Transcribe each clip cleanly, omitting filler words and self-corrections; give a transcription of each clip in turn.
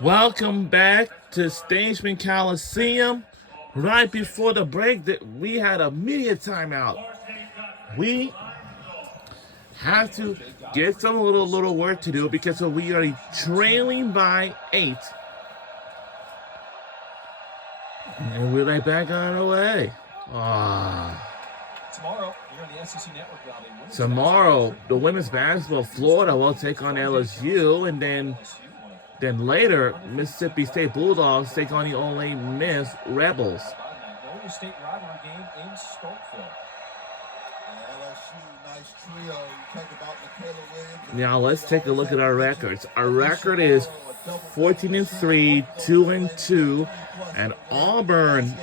Welcome back to Stageman Coliseum. Right before the break, that we had a media timeout. We have to get some little work to do because we are trailing by 8, and we're right back on our way. Tomorrow, here on the SEC Network, tomorrow, the women's basketball, Florida will take on LSU, and then later, Mississippi State Bulldogs take on the Ole Miss Rebels. The state rivalry game in Starkville. LSU, nice trio. You talk about Michaela Williams. Now let's take a look at our records. Our record is 14-3, 2-2, and Auburn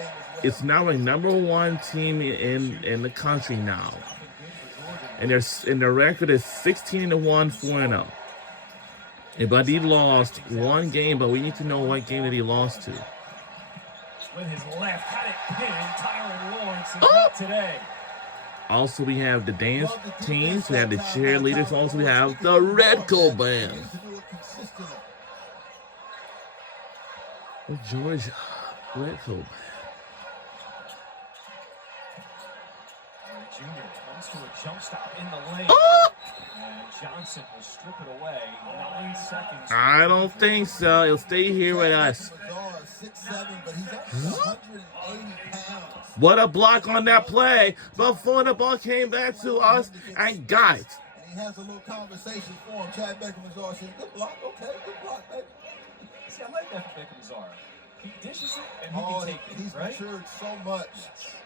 is now the #1 team in the country now. And their record is 16-1, 4-0. But he lost one game, but we need to know what game that he lost to. With his left, had it pinned. Tyron Lawrence is not today. Also, we have the dance teams, we have the cheerleaders, also we have the Red Coat Band. Georgia, Red Coat Band. Junior comes to a jump stop in the lane. And Johnson will strip it away. 9 seconds. I don't think so. He'll stay here with us. 6'7", but he's only 180 pounds. What a block on that play. Before the ball came back to us and got it. And he has a little conversation for him. Chad Beckham says, good block, okay, good block, baby. See, I like that for Beckham. He dishes it and he can take it, he's right? matured so much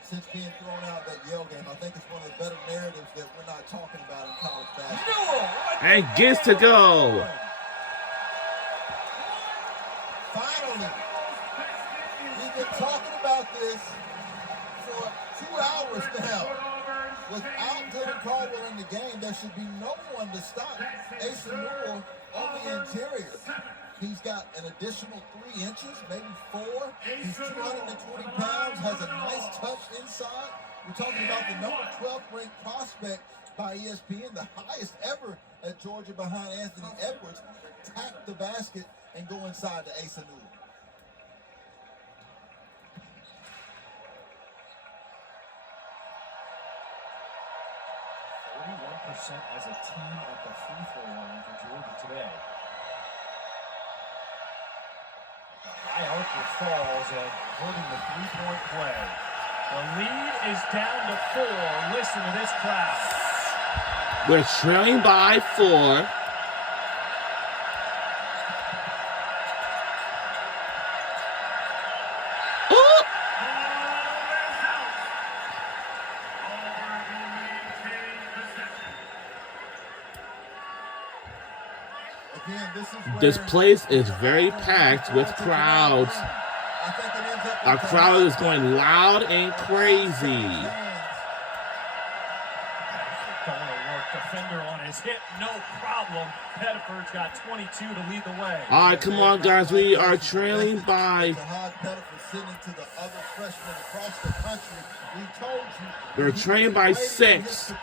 since being thrown out that Yale game. I think it's one of the better narratives that we're not talking about in college basketball. And gets to go. Finally, we've been talking about this for 2 hours now. Without Dylan Caldwell in the game, there should be no one to stop Asa Newell on the interior. He's got an additional 3 inches, maybe 4. He's 220 pounds, has a nice touch inside. We're talking about the number 12th ranked prospect by ESPN, the highest ever at Georgia behind Anthony Edwards. Tap the basket and go inside to Asa Newell. As a team at the free throw line for Georgia today. High archer falls and hurting the three-point play. The lead is down to 4. Listen to this crowd. We're trailing by 4. This place is very packed with crowds. Our crowd is going loud and crazy. Defender on his hip, no problem. Pettiford's got 22 to lead the way. All right, come on, guys. We are trailing by. We're trailing by 6.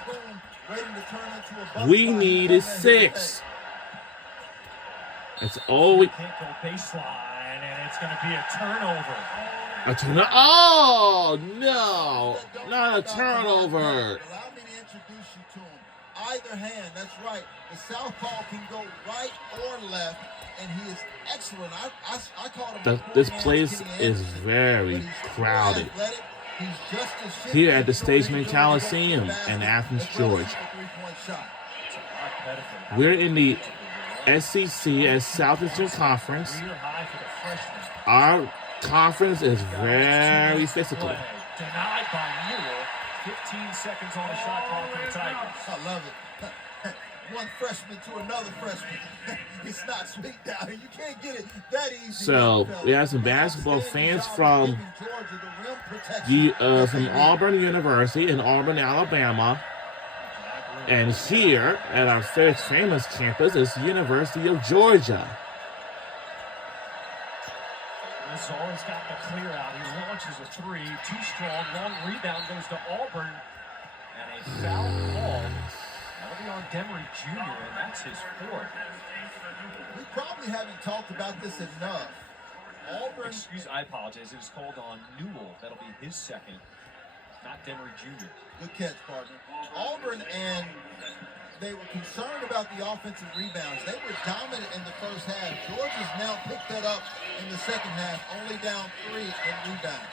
We need 6. It's all we can't go baseline, and it's going to be a turnover. A turnover? Oh no! Not a turnover. Allow me to introduce you to him. Either hand, that's right. The southpaw can go right or left, and he is excellent. I called him. This place is very crowded here at the Stageman Coliseum in Athens, Georgia. We're in the SEC as Southeastern Conference. Our conference is very physical. Denied by Newell. 15 seconds on the shot clock for the Tigers. I love it. One freshman to another freshman. It's not sweet down here. You can't get it that easy. So we have some basketball fans from Auburn University in Auburn, Alabama. And here at our first famous campus is the University of Georgia. Mazzora's got the clear out. He launches a 3. Too strong. Long rebound goes to Auburn. And a foul call. That'll be on Demery Jr., and that's his 4th. We probably probably haven't talked about this enough. Auburn. I apologize. It was called on Newell. That'll be his second, not Demery Jr. Good catch, partner. Auburn, and they were concerned about the offensive rebounds. They were dominant in the first half. Georgia's now picked that up in the second half, only down 3 in rebounds.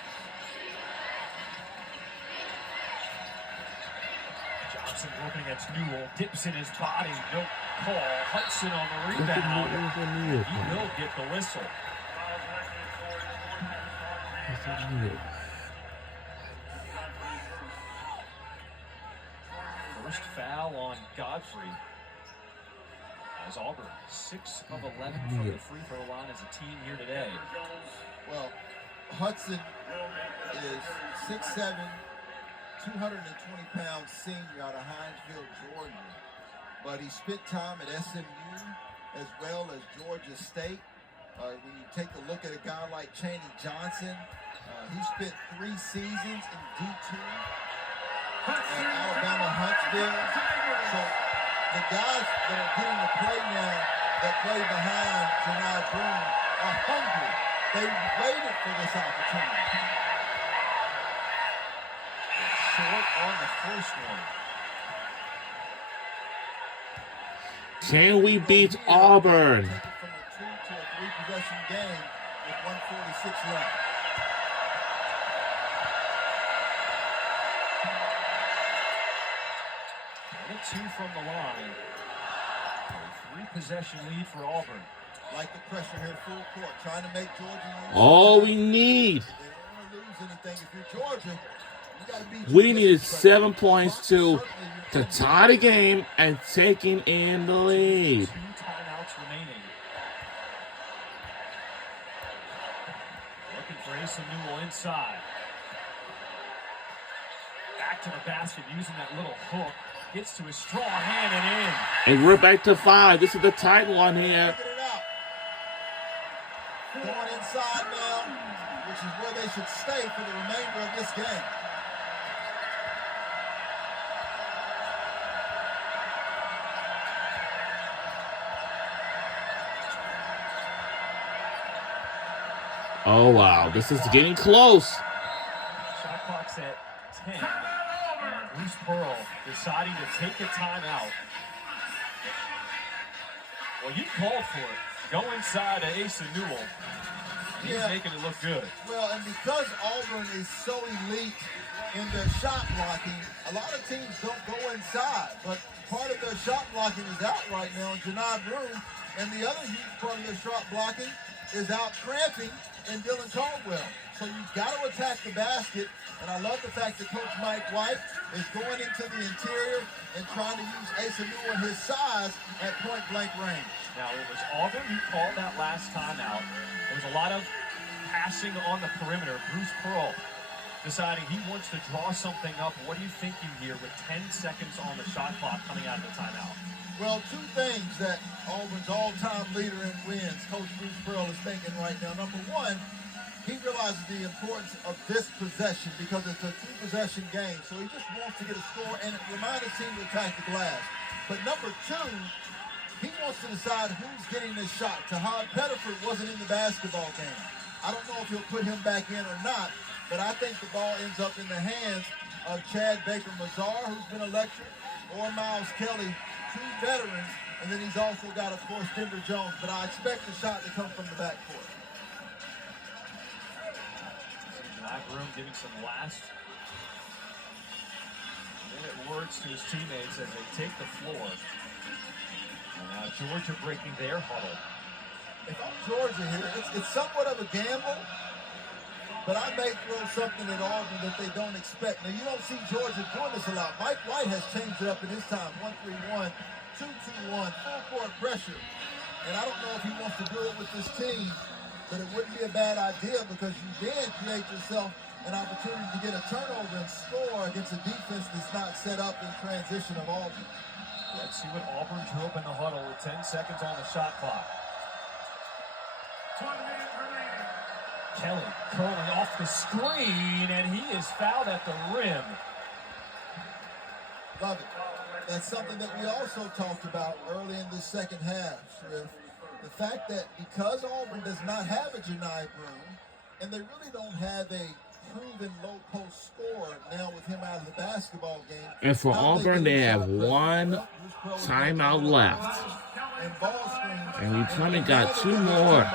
Johnson working against Newell, dips in his body, no call. Hudson on the rebound. He will get the whistle. First foul on Godfrey. As Auburn, 6 of 11 from the free throw line as a team here today. Well, Hudson is 6'7", 220-pound senior out of Hinesville, Georgia. But he spent time at SMU as well as Georgia State. When you take a look at a guy like Chaney Johnson, he spent 3 seasons in D2 at Alabama Huntsville. So the guys that are getting to play now that play behind Janai Broome are hungry. They waited for this opportunity. Short on the first one. Can we beat Auburn? From a 2 to a 3-possession game with 1:46 left. And a 2 from the line. A 3-possession lead for Auburn. Like the pressure here full court, trying to make Georgia use. All we need. They don't want to lose anything. If you're Georgia, you got to beat. We needed 7 points to tie the game and taking in the lead. 2 timeouts remaining. Looking for Asa Newell inside. Back to the basket using that little hook. Gets to his strong hand and in. And we're back to 5. This is the tight one here. Figure it out. Going inside now, which is where they should stay for the remainder of this game. Oh, wow. This is getting close. Shot clock's at 10. And Bruce Pearl deciding to take a timeout. Well, you called for it. Go inside to Asa Newell. He's making it look good. Well, and because Auburn is so elite in their shot blocking, a lot of teams don't go inside. But part of their shot blocking is out right now in Janai Broome. And the other huge part of their shot blocking is out cramping in Dylan Caldwell. So you've got to attack the basket. And I love the fact that Coach Mike White is going into the interior and trying to use Asa Newell and his size at point-blank range. Now, it was Auburn who called that last timeout. There was a lot of passing on the perimeter. Bruce Pearl deciding he wants to draw something up. What are you thinking here with 10 seconds on the shot clock coming out of the timeout? Well, 2 things that Auburn's all-time leader in wins, Coach Bruce Pearl, is thinking right now. Number 1, he realizes the importance of this possession because it's a 2-possession game. So he just wants to get a score and it reminds his team to attack the glass. But number 2, he wants to decide who's getting this shot. Tahad Pettiford wasn't in the basketball game. I don't know if he'll put him back in or not, but I think the ball ends up in the hands of Chad Baker-Mazar, who's been electric, or Miles Kelly, 2 veterans, and then he's also got, of course, Denver Jones. But I expect the shot to come from the backcourt. Janai Broome giving some last minute words to his teammates as they take the floor. And now Georgia breaking their huddle. If I'm Georgia here, it's somewhat of a gamble, but I may throw something at Auburn that they don't expect. Now, you don't see Georgia doing this a lot. Mike White has changed it up in his time. 1-3-1, 2-2-1, full court pressure. And I don't know if he wants to do it with this team, but it wouldn't be a bad idea because you then create yourself an opportunity to get a turnover and score against a defense that's not set up in transition of Auburn. Let's see what Auburn drew up in the huddle with 10 seconds on the shot clock. Kelly curling off the screen, and he is fouled at the rim. Love it. That's something that we also talked about early in the second half, Shrift. The fact that because Auburn does not have a Janai Broome, and they really don't have a proven low post scorer now with him out of the basketball game. And for Auburn, they have one timeout left. And we probably got 2 more. Miles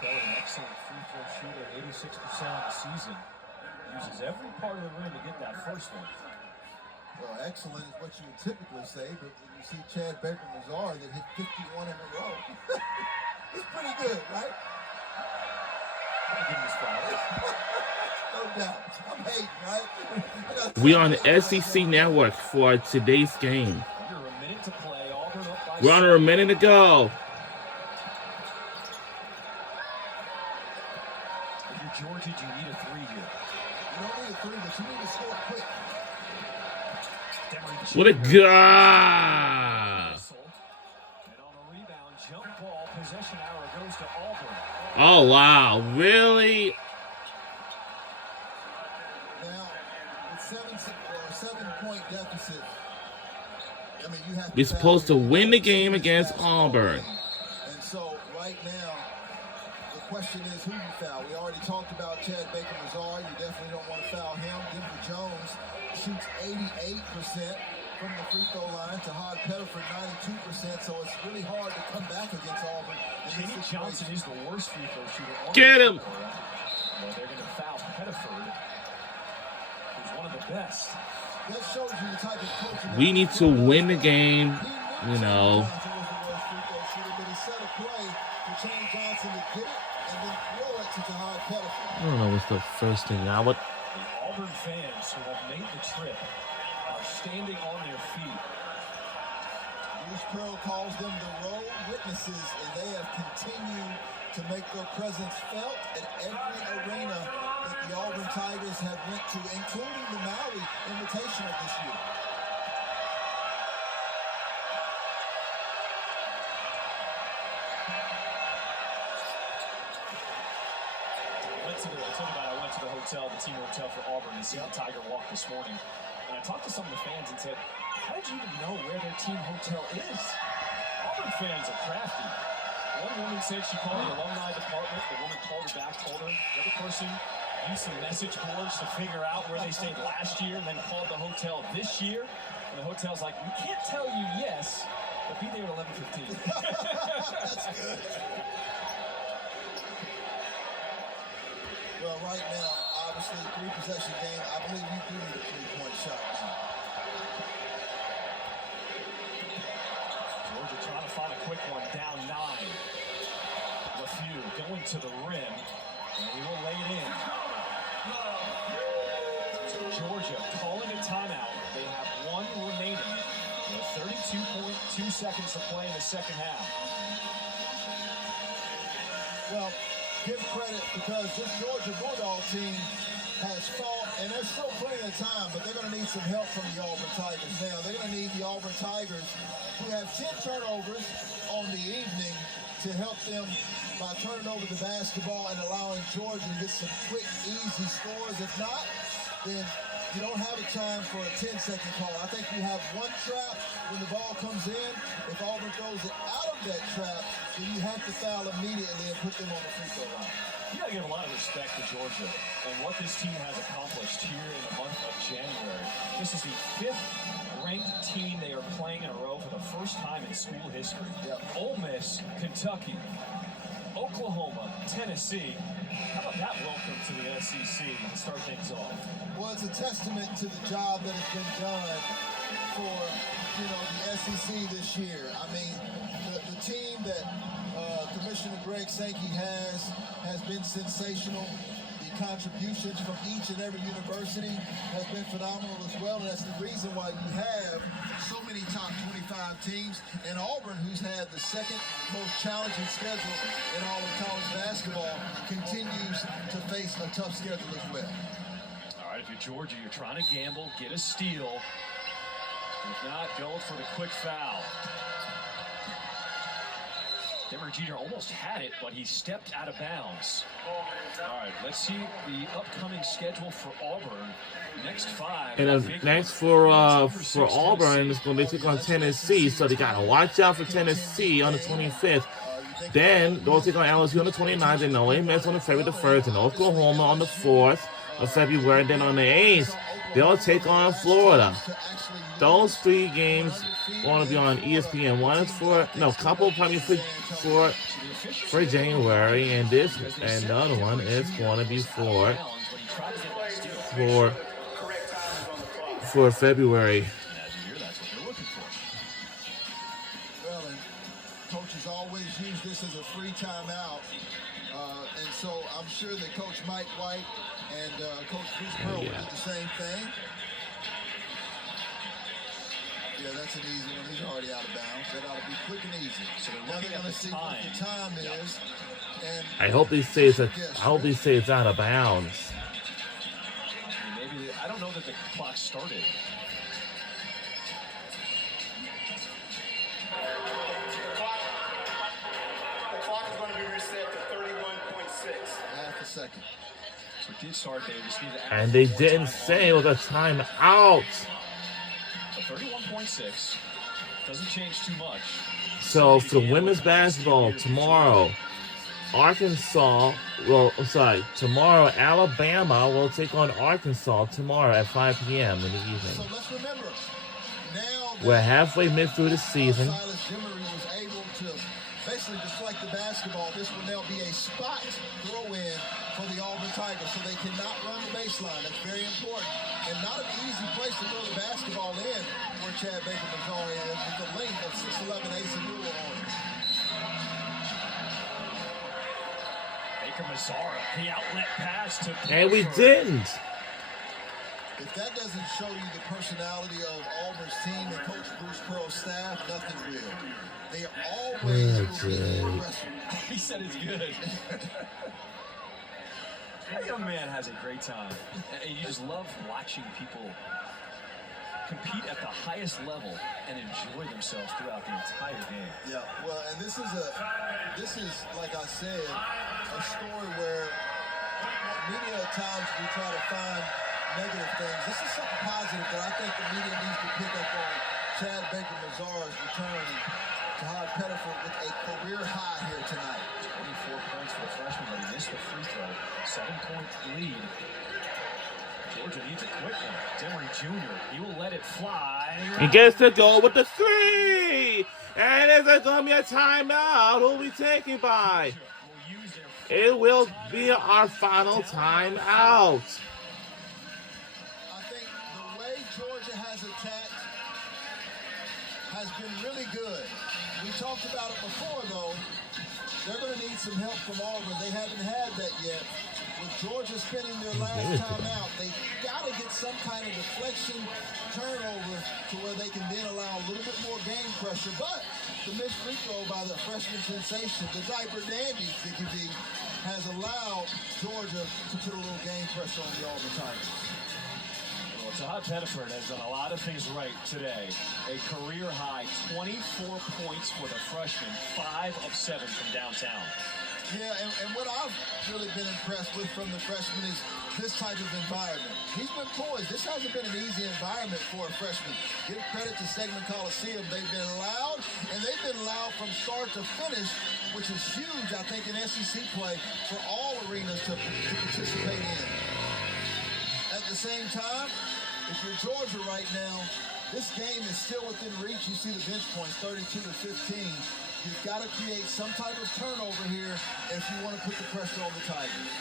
Kelly, an excellent free throw shooter, 86% on the season. Uses every part of the rim to get that first one. Well, excellent is what you would typically say, but when you see Chad Baker-Mazar that hit 51 in a row, it's pretty good, right? Give him his flowers. No doubt. I'm hating, right? We on the SEC Network for today's game. Under a minute to play. Auburn up by We're under a minute to go. If you're Georgia, do you need a 3 here? You don't need a 3, but you need to score quick. What a guy! And on a rebound, jump ball, possession arrow goes to Auburn. Oh, wow. Really? Now, with 7-point deficit, I mean, you have to We're supposed to win the game against Auburn. And so, right now, the question is who you foul. We already talked about Chad Baker-Mazar. You definitely don't want to foul him. Denver Jones shoots 88% from the free throw line to Hod Pettiford 92%, so it's really hard to come back against Auburn. Kenny Johnson is the worst free throw shooter. Get him! Well, they're going to foul Pettiford, who's one of the best. That shows you the type of coach. We need to win the game, you know. But he set a play for Kenny Johnson to get it and then throw it to Hod Pettiford. I don't know what's the first thing now. What? The Auburn fans who have made the trip are standing on their feet. Bruce Pearl calls them the road witnesses, and they have continued to make their presence felt at every arena that the Auburn Tigers have went to, including the Maui Invitational this year. I went to the hotel, the team hotel for Auburn, and see the Tiger walk this morning. And I talked to some of the fans and said, how did you even know where their team hotel is? Auburn fans are crafty. One woman said she called the alumni department. The woman called her back, told her. The other person used some message boards to figure out where they stayed last year and then called the hotel this year. And the hotel's like, we can't tell you yes, but be there at 11:15. That's good. Well, right now, obviously, 3-possession game. I believe we do need a 3-point shot now. Georgia trying to find a quick one, down 9. LeFew going to the rim, and he will lay it in. Georgia calling a timeout. They have 1 remaining with 32.2 seconds to play in the second half. Well, give credit because this Georgia Bulldog team has fought, and there's still plenty of time, but they're going to need some help from the Auburn Tigers now. They're going to need the Auburn Tigers, who have 10 turnovers on the evening, to help them by turning over the basketball and allowing Georgia to get some quick, easy scores. If not, then you don't have a time for a 10-second call. I think you have 1 trap when the ball comes in. If Auburn throws it out of that trap, then you have to foul immediately and put them on the free throw line. You got to give a lot of respect to Georgia and what this team has accomplished here in the month of January. This is the 5th ranked team they are playing in a row for the first time in school history. Yep. Ole Miss, Kentucky, Oklahoma, Tennessee. How about that welcome to the SEC to start things off? Well, it's a testament to the job that has been done for, the SEC this year. I mean, the team that Commissioner Greg Sankey has been sensational. The contributions from each and every university has been phenomenal as well, and that's the reason why you have so many top 25 teams. And Auburn, who's had the second most challenging schedule in all of college basketball, continues to face a tough schedule as well. All right, if you're Georgia, you're trying to gamble, get a steal. If not, go for the quick foul. Demery Jr. almost had it, but he stepped out of bounds. All right, let's see the upcoming schedule for Auburn. Next 5. And next for Auburn is going to be taking on Tennessee, so they got to watch out for Tennessee on the 25th. Then they'll take on LSU on the 29th, and Ole Miss on the February the 1st, and Oklahoma on the 4th of February. Then on the 8th, they'll take on Florida. Those 3 games going to be on ESPN. One is couple probably for January, and the other one is going to be for February. Well, and coaches always use this as a free timeout, and so I'm sure that Coach Mike White and Coach Bruce Pearl will do the same thing. Yeah, that's an easy one. He's already out of bounds. That ought to be quick and easy. So now they're going to see what the time is. And I hope they say it's out of bounds. Maybe I don't know that the clock started. The clock is going to be reset to 31.6. half a second. So it did start. They just need to add And they more didn't time say it was a timeout. So 31.6 doesn't change too much. So for women's basketball tomorrow, tomorrow Alabama will take on Arkansas tomorrow at 5 p.m. in the evening. So let's remember, now We're halfway through the season. Silas Jimmery was able to basically deflect the basketball. This will now be a spot throw-in for the Auburn Tigers, so they cannot run the baseline. That's very important. And not an easy place to throw the basketball in where Chad Baker Missouri is with the length of 6'11" Asa Newell on it. Baker Mazzara, the outlet pass to And we Baker. didn't. If that doesn't show you the personality of Auburn's team and Coach Bruce Pearl's staff, nothing will. They always will be aggressive. He said it's good. That young man has a great time. And you just love watching people compete at the highest level and enjoy themselves throughout the entire game. Yeah, well, and this is like I said, a story where many at times we try to find negative things. This is something positive that I think the media needs to pick up on. Chad Baker Mazzara's return, and Todd Pettiford with a career high here tonight. 24 points for the freshman, but he missed the free throw. 7-point lead. Georgia needs a quick one. Demery Jr., he will let it fly. He gets to go with the 3. And is it going to be a timeout? Who will be taken by? It will be our final timeout. I think the way Georgia has attacked has been really good. We talked about it before, though. They're going to need some help from Auburn. They haven't had that yet. With Georgia spending their last timeout, they got to get some kind of deflection, turnover, to where they can then allow a little bit more game pressure. But the missed free throw by the freshman sensation, the diaper dandy, Dickie B, has allowed Georgia to put a little game pressure on the Auburn Tigers. Well, Todd Pettiford has done a lot of things right today. A career-high 24 points for the freshman, 5 of 7 from downtown. Yeah, and what I've really been impressed with from the freshman is this type of environment. He's been poised. This hasn't been an easy environment for a freshman. Give credit to Segment Coliseum. They've been loud, and they've been loud from start to finish, which is huge, I think, in SEC play for all arenas to participate in. At the same time, if you're Georgia right now, this game is still within reach. You see the bench points, 32-15. You've got to create some type of turnover here if you want to put the pressure on the Tigers.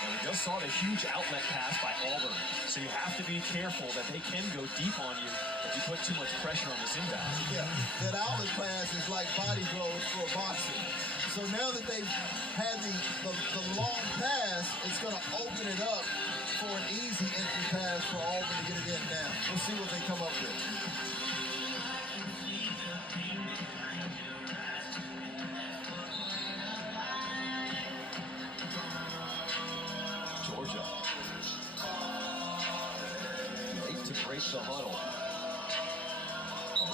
And we just saw the huge outlet pass by Auburn. So you have to be careful that they can go deep on you if you put too much pressure on this inbound. Yeah, that outlet pass is like body blows for a boxer. So now that they've had the long pass, it's going to open it up for an easy entry pass for Auburn to get it in now. We'll see what they come up with. Georgia. Late to break the huddle.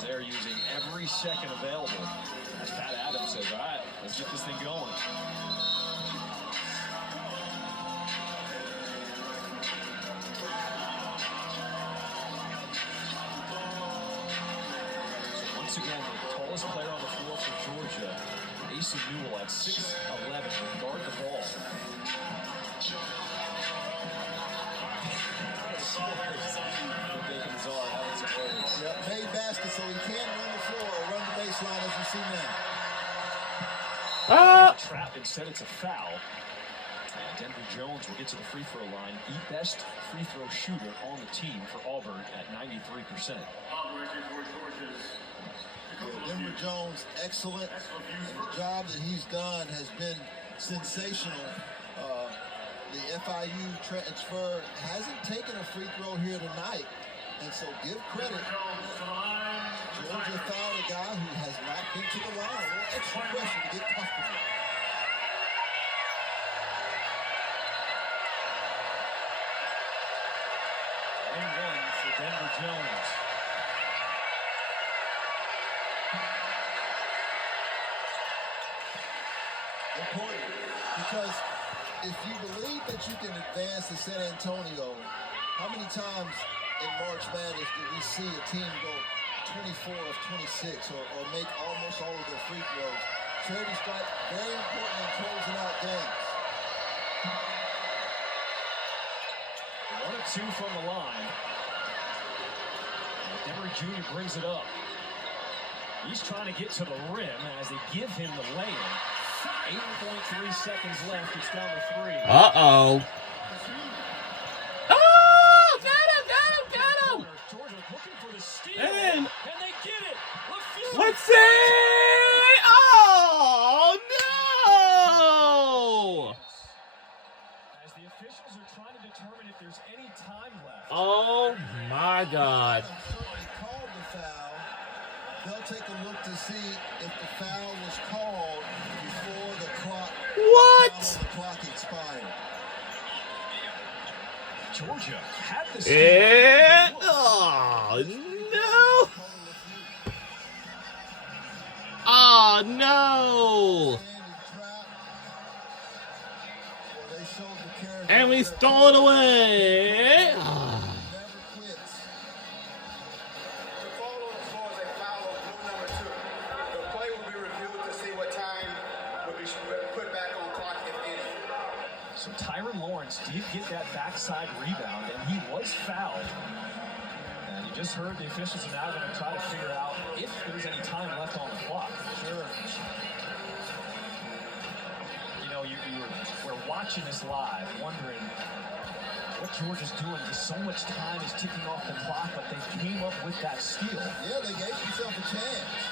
They're using every every second available. As Pat Adams says, all right, let's get this thing going. Once again, the tallest player on the floor for Georgia, Asa Newell at 6'11", will guard the ball. Yep, made basket so he can run the floor or run the baseline as you see now. Trap, instead it's a foul. Denver Jones will get to the free throw line. The best free throw shooter on the team for Auburn at 93%. Denver Jones, excellent. The job that he's done has been sensational. The FIU transfer hasn't taken a free throw here tonight. And so give credit. Georgia fouled a guy who has not been to the line. A little extra pressure to get comfortable. And one for Denver Jones. Important, because if you believe that you can advance to San Antonio, how many times in March Madness did we see a team go 24 of 26 or make almost all of their free throws? Charity stripe, very important in closing out games. 1 of 2 from the line. Emory Jr. brings it up. He's trying to get to the rim as they give him the lay-in. 8.3 seconds left. It's down to 3. Uh-oh. Oh! Got him! Georgia looking for the steal. And they get it. let's see! Oh, no! As the officials are trying to determine if there's any time left. Oh, my God. Called the foul. They'll take a look to see if the foul was called before the clock. What? The clock expired. Georgia had the steal. And, oh, no. Oh, no. And we stole it away. Oh. So Tyron Lawrence did get that backside rebound, and he was fouled. And you just heard the officials are now going to try to figure out if there's any time left on the clock. Sure. You know, we're watching this live, wondering what Georgia's doing because so much time is ticking off the clock, but they came up with that steal. Yeah, they gave themselves a chance.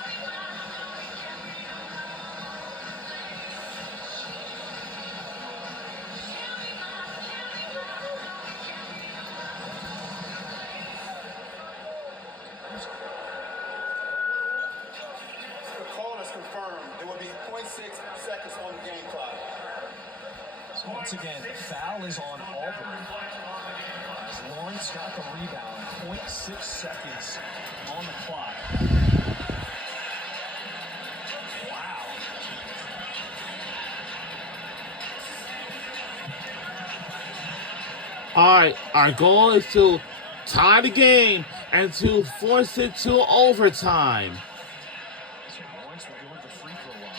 Once again, the foul is on Auburn. As Lawrence got the rebound, 0.6 seconds on the clock. Wow. All right, our goal is to tie the game and to force it to overtime. So Lawrence will go to the free throw line.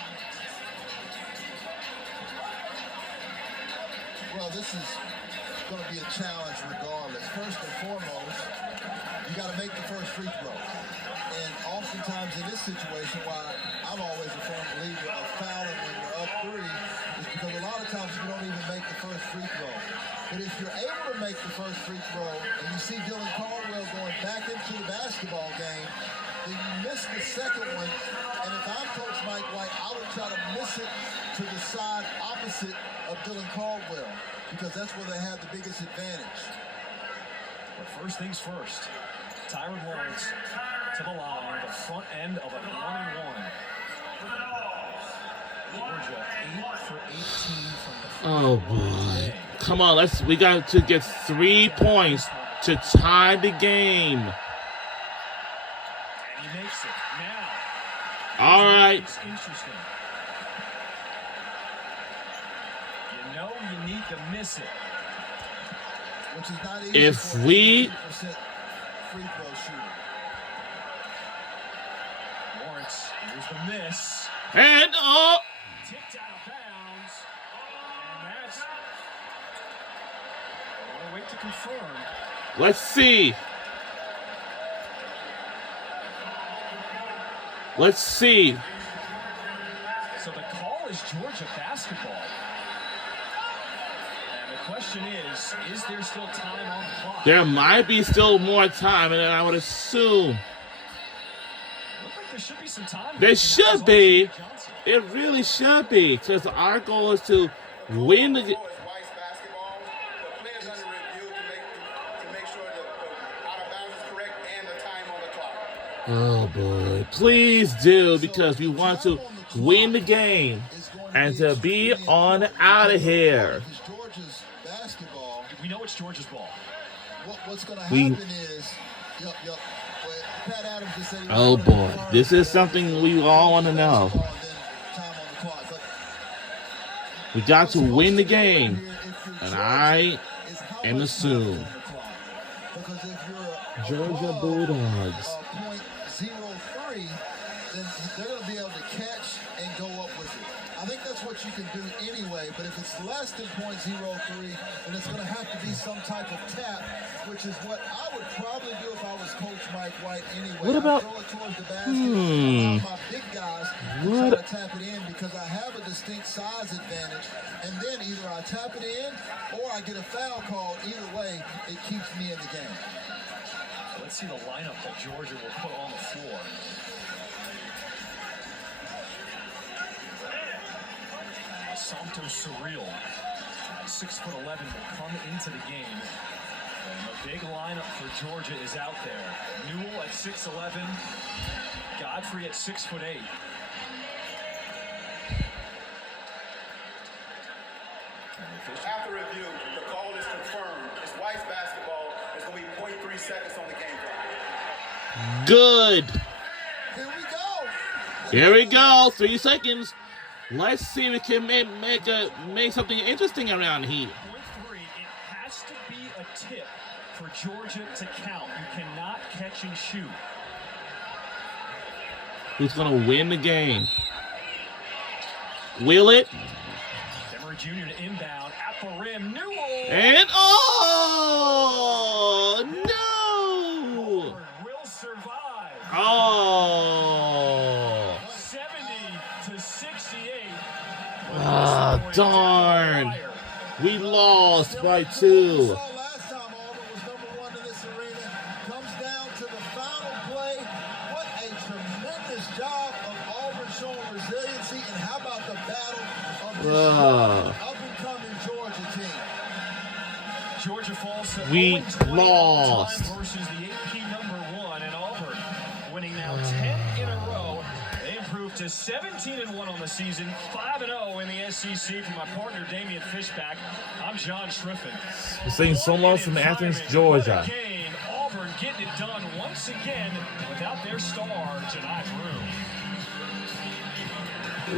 Well, this is going to be a challenge regardless. First and foremost, you got to make the first free throw. And oftentimes in this situation, why I'm always a firm believer of fouling when you're up 3 is because a lot of times you don't even make the first free throw. But if you're able to make the first free throw and you see Dylan Caldwell going back into the basketball game, then you miss the second one. And if I'm Coach Mike White, I would try to miss it to the side opposite of Dylan Caldwell, because that's where they have the biggest advantage. But first things first, Tyron Lawrence to the line, the front end of a 1-and-1. Georgia 8 for 18 from the front. Oh boy! Come on, we got to get 3 points to tie the game. And he makes it. Now. All right. It's interesting. You know you need to miss it. Which is not easy If for we- a 50% free throw shooter. Lawrence, here's the miss. And oh, Tipped out of bounds. And that's. I want to wait to confirm. let's see. Let's see. So the call is Georgia basketball. And the question is there still time on the clock? There might be still more time, and then I would assume Looks like there should be some time. there because that was should all be. Jimmy Johnson. It really should be, because our goal is to win the. It's Weiss basketball. The players under review to make sure that the out of bounds is correct and the time on the clock. Oh boy! Please do, because we want to win the game and to be on out of here. Because Georgia's basketball, We know it's Georgia's ball. what's going to We- happen is, yep. Well, Pat Adams just said he was Oh gonna boy! confirm This is something we all want to know. basketball and then time on the clock. But We got to what's win the most game, important here, if you're and Georgia, I is how am much time assume. is on the clock. Because if you're Georgia above, Bulldogs. .03, then they're going to be able to catch and go up with it. I think that's what you can do anyway, but if it's less than .03, then it's going to have to be some type of tap, which is what I would probably do if I was Coach Mike White anyway. What about- I'd throw it towards the basket, allow my big guys to What- try to tap it in because I have a distinct size advantage, and then either I tap it in or I get a foul called. Either way, it keeps me in the game. Let's see the lineup that Georgia will put on the floor. Santos Surreal at 6'11" will come into the game. And the big lineup for Georgia is out there. Newell at 6'11", Godfrey at 6'8". After review, the call is confirmed. It's Weiss basketball. There's going to be 0.3 seconds on the game clock. Good. Here we go. Here we go. 3 seconds. Let's see if we can make something interesting around here. .3, it has to be a tip for Georgia to count. You cannot catch and shoot. Who's gonna win the game? Will it? Demery Jr. to inbound at the rim. Newell. And oh no! Auburn will survive. Oh! 70-68. Ah, darn! We lost by 2. Last time Auburn was #1 in this arena. Comes down to the final play. What a tremendous job of Auburn showing resiliency. And how about the battle of this up-and-coming Georgia team? Georgia falls to We 0-20 lost. all-time versus the AP #1 and Auburn winning now 10 in a row. They improved to 17-1 on the season, 5-0 in the SEC. For my partner Damian Fishback, I'm John Schriffen. We're saying so long from Athens, Georgia. What a game. Auburn getting it done once again without their star, Janai Broome.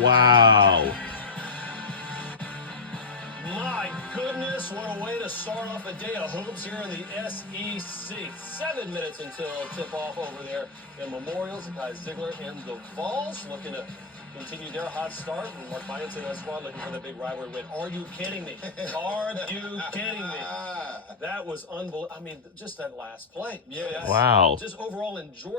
Wow. My goodness, what a way to start off a day of hoops here in the SEC. 7 minutes until tip-off over there in Memorial. Zakai Ziegler and the Vols looking to continue their hot start. And Mark Bynes and that squad looking for the big rivalry win. Are you kidding me? Are you kidding me? That was unbelievable. I mean, just that last play. Yeah. Wow. Just overall in Georgia.